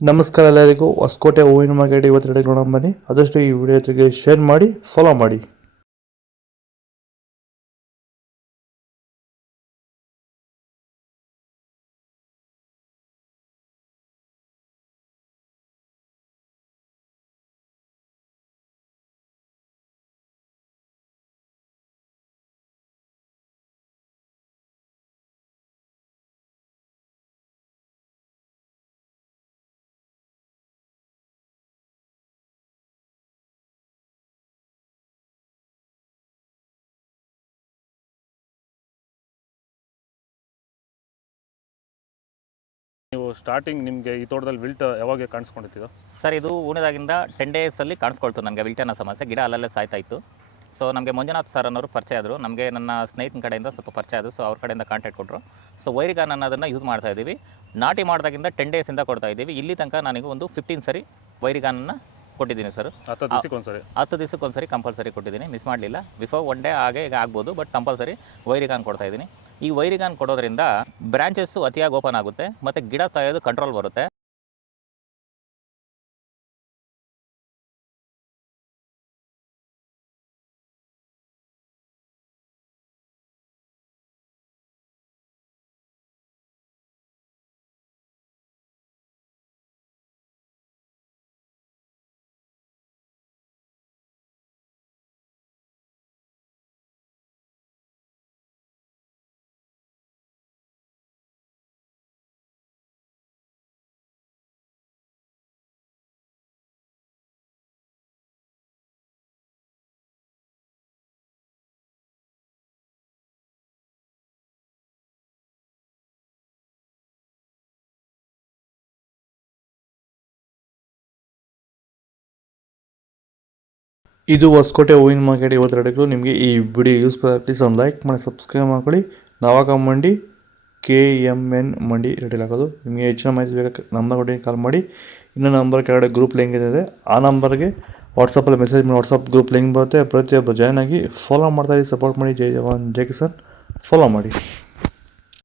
ನಮಸ್ಕಾರ ಎಲ್ಲರಿಗೂ. ಹೊಸಕೋಟೆ ಹೂವಿನ ಮಾರ್ಕೆಟ್ ಇವತ್ತು ನೋಡೋಣ ಬನ್ನಿ. ಆದಷ್ಟು ಈ ವಿಡಿಯೋ ಜೊತೆಗೆ ಶೇರ್ ಮಾಡಿ, ಫಾಲೋ ಮಾಡಿ. ನೀವು ಸ್ಟಾರ್ಟಿಂಗ್ ನಿಮಗೆ ಈ ತೋಟದಲ್ಲಿ ವಿಲ್ಟ್ ಯಾವಾಗ ಕಾಣಿಸ್ಕೊಂಡಿತ್ತು? ಸರ್, ಇದು ಹೂಣಿದಾಗಿಂದ 10 ಡೇಸಲ್ಲಿ ಕಾಣಿಸ್ಕೊಳ್ತು ನನಗೆ ವಿಲ್ಟ್ ಅನ್ನೋ ಸಮಸ್ಯೆ. ಗಿಡ ಅಲ್ಲಲ್ಲೇ ಸಾಯ್ತಾ ಇತ್ತು. ಸೊ ನಮಗೆ ಮಂಜುನಾಥ್ ಸರ್ ಅನ್ನೋರು ಪರಿಚಯ ಆದರು. ನಮಗೆ ನನ್ನ ಸ್ನೇಹಿತನ ಕಡೆಯಿಂದ ಸ್ವಲ್ಪ ಪರಿಚಯ ಆದರು. ಸೊ ಅವ್ರ ಕಡೆಯಿಂದ ಕಾಂಟ್ಯಾಕ್ಟ್ ಕೊಟ್ಟರು. ಸೊ ವೈರಿಗಾನ್ ಅನ್ನೋದನ್ನು ಯೂಸ್ ಮಾಡ್ತಾ ಇದ್ದೀವಿ. ನಾಟಿ ಮಾಡಿದಾಗಿಂದ 10 ಡೇಸಿಂದ ಕೊಡ್ತಾ ಇದ್ದೀವಿ. ಇಲ್ಲಿ ತನಕ ನನಗೆ ಒಂದು 15 ಸರಿ ವೈರಿಗಾನನ್ನು ಕೊಟ್ಟಿದ್ದೀನಿ ಸರ್. 10 ದಿವಸಕ್ಕೊಂದ್ಸರಿ ಕಂಪಲ್ಸರಿ ಕೊಟ್ಟಿದ್ದೀನಿ, ಮಿಸ್ ಮಾಡಲಿಲ್ಲ. ಬಿಫೋರ್ 1 ಡೇ ಹಾಗೆ ಈಗ ಆಗ್ಬೋದು, ಬಟ್ ಕಂಪಲ್ಸರಿ ವೈರಿಗಾನ್ ಕೊಡ್ತಾ ಇದ್ದೀನಿ. ಈ ವೈರಿಗಾನ್ ಕೊಡೋದ್ರಿಂದ ಬ್ರಾಂಚಸ್ಸು ಅತಿಯಾಗಿ ಓಪನ್ ಆಗುತ್ತೆ ಮತ್ತು ಗಿಡ ಸಾಯೋದು ಕಂಟ್ರೋಲ್ ಬರುತ್ತೆ. ಇದು ಹೊಸಕೋಟೆ ಹೂವಿನ ಮಾರ್ಕೆಟ್ ಇವತ್ತು ನಿಮಗೆ ಈ ವಿಡಿಯೋ ಯೂಸ್ಫುಲ್ ಆಗಿ ಪ್ಲೀಸ್ ಒಂದು ಲೈಕ್ ಮಾಡಿ, ಸಬ್ಸ್ಕ್ರೈಬ್ ಮಾಡ್ಕೊಳ್ಳಿ. ನವಾಗ ಮಂಡಿ KMN ಮಂಡಿ ರೆಡಿ ಆಗೋದು. ನಿಮಗೆ ಹೆಚ್ಚಿನ ಮಾಹಿತಿ ಬೇಕಾದ್ರೆ ನಂಬರ್ ಕಾಲ್ ಮಾಡಿ. ಇನ್ನೊಂದು ನಂಬರ್ ಕೆಳಗಡೆ ಗ್ರೂಪ್ ಲಿಂಕ್ ಇದೆ, ಆ ನಂಬರ್ಗೆ ವಾಟ್ಸಪ್ಪಲ್ಲಿ ಮೆಸೇಜ್ ಮಾಡಿ. ವಾಟ್ಸಪ್ ಗ್ರೂಪ್ ಲಿಂಕ್ ಬರುತ್ತೆ. ಪ್ರತಿಯೊಬ್ಬರು ಜಾಯ್ನ್ ಆಗಿ ಫಾಲೋ ಮಾಡ್ತಾ ಸಪೋರ್ಟ್ ಮಾಡಿ. ಜೈ ಜವಾನ್ ಜೈ ಕಿಸಾನ್. ಫಾಲೋ ಮಾಡಿ.